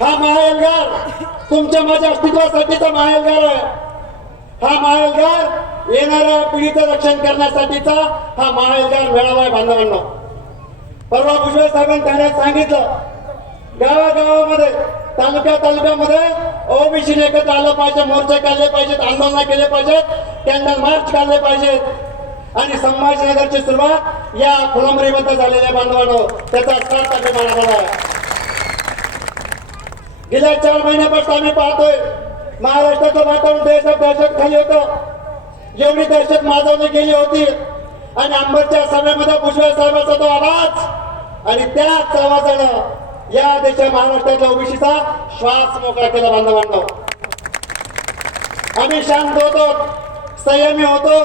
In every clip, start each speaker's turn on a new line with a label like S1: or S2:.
S1: हा महाएल्गार तुमच्या माझ्या अस्तित्वासाठीचा महाएल्गार आहे. हा महाएल्गार येणाऱ्या पिढीचं रक्षण करण्यासाठीचा हा महाएल्गार मेळावा आहे बांधवांना. परवा भुजबळ साहेबांनी त्यांना सांगितलं गावागावामध्ये तालुक्या तालुक्यामध्ये ओबीसीने एकत्र आलं पाहिजे मोर्चे काढले पाहिजेत आंदोलन केले पाहिजेत त्यांना मार्च काढले पाहिजेत. आणि संभाजीनगरची सुरुवात या फुलंबरीमध्ये झालेल्या बांधवांनो. त्याचा सात अभिमान आहे. गेल्या चार महिन्यापासून आम्ही पाहतोय महाराष्ट्राचं वातावरण देशात दहशत खाली होतं. एवढी दहशत माजवली गेली होती. आणि अंबरच्या सभेमध्ये भुजबळ साहेबांचा तो आवाज आणि त्याच आवाजानं या देशा महाराष्ट्राच्या ओबीसीचा श्वास मोकळा केला बांधवांनो आम्ही शांत होतो संयमी होतो.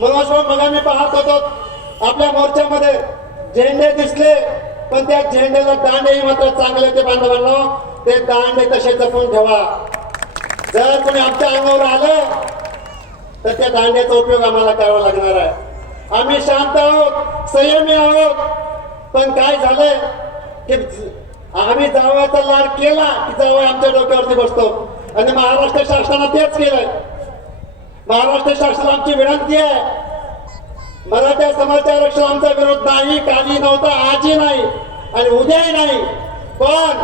S1: मग मग आम्ही पाहत होतो आपल्या मोर्चामध्ये झेंडे दिसले पण त्या झेंड्याला दांडेही मात्र चांगले ते बांधवांना ते दांडे तसे जपून ठेवा. जर कोणी आमच्या अंगावर आलं तर त्या दांड्याचा उपयोग आम्हाला करावा लागणार आहे. आम्ही शांत आहोत संयमी आहोत. पण काय झालंय की आम्ही जावयाचा लाड केला की जावया आमच्या डोक्यावरती बसतो. आणि महाराष्ट्र शासनानं तेच केलंय. महाराष्ट्र शासनाला आमची विनंती आहे. मराठा समाजाच्या आरक्षण आमचा विरोध नाही काली नव्हता आजही नाही आणि उद्याही नाही. पण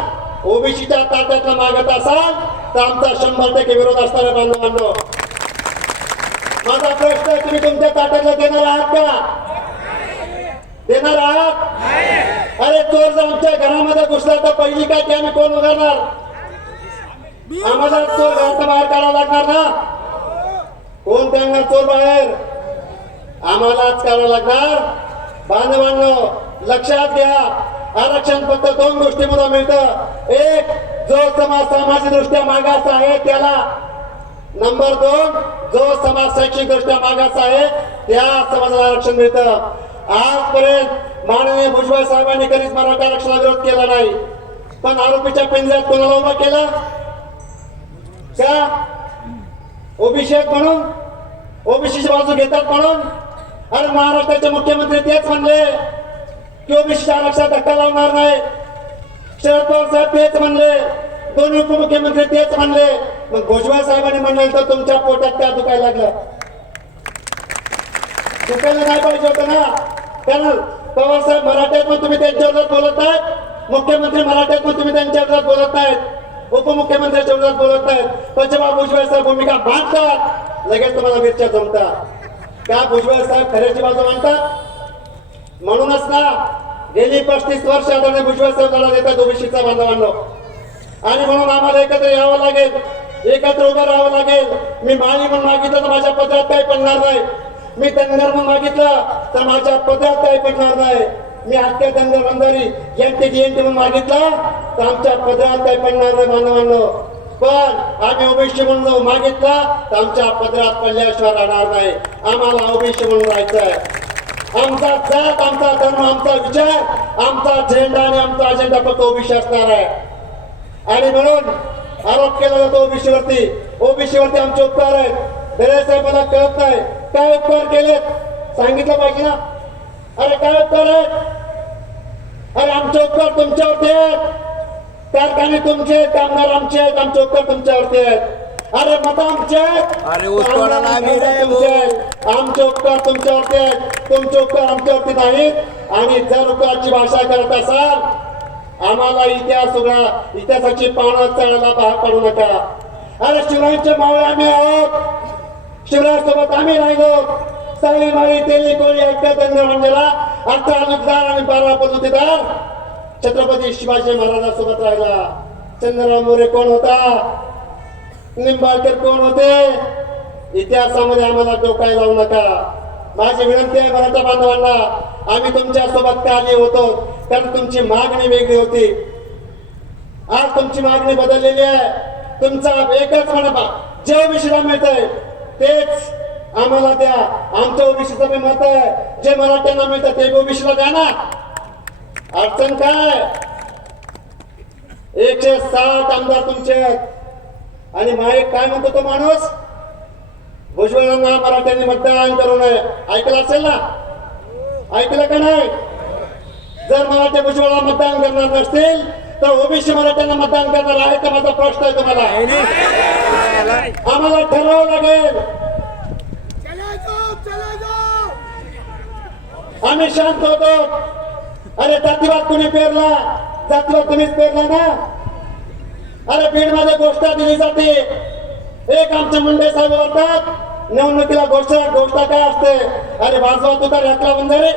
S1: ओबीसीच्या ताट्यातला मागत असाल तर आमचा शंभर टक्के विरोध असणाऱ्या बांधवांनो. माझा प्रश्न आहे, तुम्ही तुमच्या ताट्यातला देणार आहात का? देणार आहात? अरे चोर जर आमच्या घरामध्ये घुसला तर पहिली काय ते आम्ही कोण उघडणार आम्हाला चोर घराच्या बाहेर काढावा लागणार ना? कोण त्यांना चोर बाहेर? आम्हालाच करावं लागणार? बांधवांनो लक्षात घ्या. आरक्षण फक्त दोन गोष्टीमध्ये मिळतं. एक जो समाज सामाजिक दृष्ट्या मागास आहे त्याला नंबर दोन जो समाज शैक्षणिक दृष्ट्या मागास आहे त्या समाजाला आरक्षण मिळतं. आजपर्यंत माननीय भुजबळ साहेबांनी कधीच मराठा आरक्षणाला विरोध केला नाही. पण आरोपीच्या पिंजऱ्यात कोणाला उभा केला? का? ओबीसी म्हणून? ओबीसीची बाजू घेतात म्हणून? अरे महाराष्ट्राचे मुख्यमंत्री तेच म्हणले. की ओबीसी आरक्षणात धक्का लावणार नाही. शरद पवार साहेब तेच म्हणले. दोन उपमुख्यमंत्री तेच म्हणले. मग भुजबळ साहेबांनी म्हणल्यानंतर तुमच्या पोटात त्या दुखायला लागलं दुखायला नाही पाहिजे होतं ना. कारण पवार साहेब मराठ्यात पण तुम्ही त्यांच्या विरोधात बोलत आहेत मुख्यमंत्री मराठ्यात पण तुम्ही त्यांच्या विरोधात बोलत आहेत उपमुख्यमंत्र्यांच्या विरोधात बोलत आहेत पण जेव्हा भुजबळ साहेब भूमिका मांडतात लगेच तुम्हाला मिरच्या जमतात. का भुजबळ साहेब खऱ्याची बाजू मांडतात म्हणूनच ना गेली पस्तीस वर्ष आदरणीय भुजबळ सरकारला देतात ओबीसीचा बांधवांना. आणि म्हणून आम्हाला एकत्र यावं लागेल एकत्र उभं राहावं लागेल. मी माळी म्हणून मागितलं तर माझ्या पत्रात काही पडणार नाही. मी धनगर म्हणून मागितलं तर माझ्या पत्रात काही पडणार नाही. मी आत्या धनगर बंधारी यांचे जयंती म्हणून मागितलं तर आमच्या पत्रात काही पडणार नाही बांधवांनो. पण आम्ही ओबीसी म्हणून मागितला तर आमच्या पदरात पडल्याशिवाय राहणार नाही. आम्हाला ओबीसी म्हणून राहायचं आहे आमचा जात आमचा धर्म आमचा विचार आमचा झेंडा आणि आमचा अजेंडा फक्त ओबीसी असणार आहे. आणि म्हणून आरोप केला जातो ओबीसी वरती ओबीसी वरती आमचे उपकार आहेत. बरेच मला कळत नाही. काय उपकार केलेत सांगितलं पाहिजे ना? अरे काय उपकार आहेत? अरे आमचे उपकार तुमच्यावरती आहेत. कारखाने तुमचे आहेत, कामगार आमचे आहेत आमचे उपकार तुमच्यावरती आहेत. अरे मत आमचे.
S2: अरे आम्ही नाही
S1: तुमचे.
S2: भाऊ.
S1: आहेत आमचे उपकार तुमच्यावरती आहेत. तुमचे उपकार आमच्यावरती नाहीत. आणि जर उपकाराची भाषा करत असाल आम्हाला इतिहास उघडा. इतिहासाची पानं चढायला भाग पडू नका. अरे शिवरायांचे मावळे आम्ही आहोत. शिवराय सोबत आम्ही राहिलो साई माई तेली कोळी चंद्र मंदिरा अष्ट अनुदार आणि बारा पदुतीदार छत्रपती शिवाजी महाराजांसोबत राहिला. चंद्रराव मोरे कोण होता? निंबाळकर कोण होते? इतिहासामध्ये आम्हाला डोकाय लावू नका. माझी विनंती आहे मराठा बांधवांना आम्ही तुमच्यासोबत का आली होतो. कारण तुमची मागणी वेगळी होती. आज तुमची मागणी बदललेली आहे. तुमचा एकच म्हणा जे ओबीसीला मिळतंय तेच आम्हाला द्या. आमच्या ओबीसीचं मी मत आहे जे मराठ्यांना मिळतं ते ओबीसीला द्या ना. अडचण काय? एकशे साठ आमदार तुमचे आहेत. आणि माईक काय म्हणतो तो माणूस? भुजबळांना मराठ्यांनी मतदान करू नये ऐकलं असेल ना? ऐकलं का नाही? जर मराठी भुजबळाला मतदान करणार नसतील तर ओबीसी मराठ्यांना मतदान करणार आहे का? माझा प्रश्न आहे तुम्हाला. आम्हाला ठरवावं लागेल. आम्ही शांत होतो. अरे जातीवाद कुणी पेरला? जातीवाद तुम्हीच पेरला ना? अरे बीडमध्ये घोषणा दिली जाते एक आमचे मुंडे साहेब बोलतात निवडणुकीला घोषणा घोषणा काय असते? अरे वाजवा यात्रा रॅकला बंजारे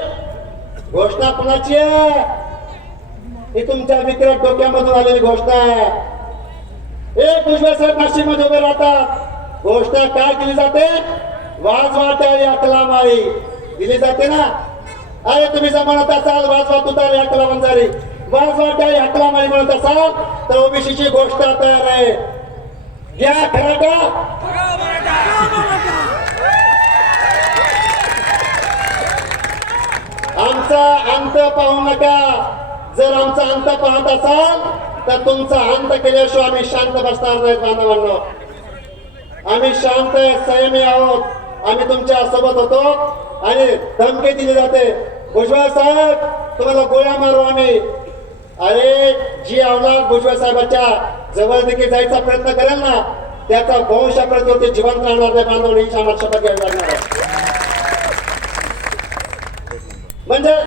S1: घोषणा कोणाची आहे? ही तुमच्या विक्रट डोक्यामधून आलेली घोषणा आहे. एक उजव्या साहेब नाशिकमध्ये उभे राहतात. घोषणा काय केली जाते? वाजवा टाळी यात्रा मारी दिली जाते ना? अरे तुम्ही जर आता असाल वाजवा तुतार यात्रा बंजारी वाजवा त्या यात्रा नाही म्हणत असाल तर ओबीसीची गोष्ट तयार आहे. या खरं का आमचा अंत पाहू नका. जर आमचा अंत पाहत असाल तर तुमचा अंत केल्याशिवाय आम्ही शांत बसणार नाहीत बांधवांनो. आम्ही शांत संयमी आहोत. आम्ही तुमच्यासोबत होतो आणि धमकी दिली जाते. भुजबळ साहेब तुम्हाला गोळ्या मारू आम्ही. अरे जी अवलाद भुजबळ साहेबांच्या जवळ देखील जायचा प्रयत्न करेल ना त्याचा वंशाप्रती ते जिवंत राहणार नाही बांधव ही शपथ घ्यावी लागणार म्हणजे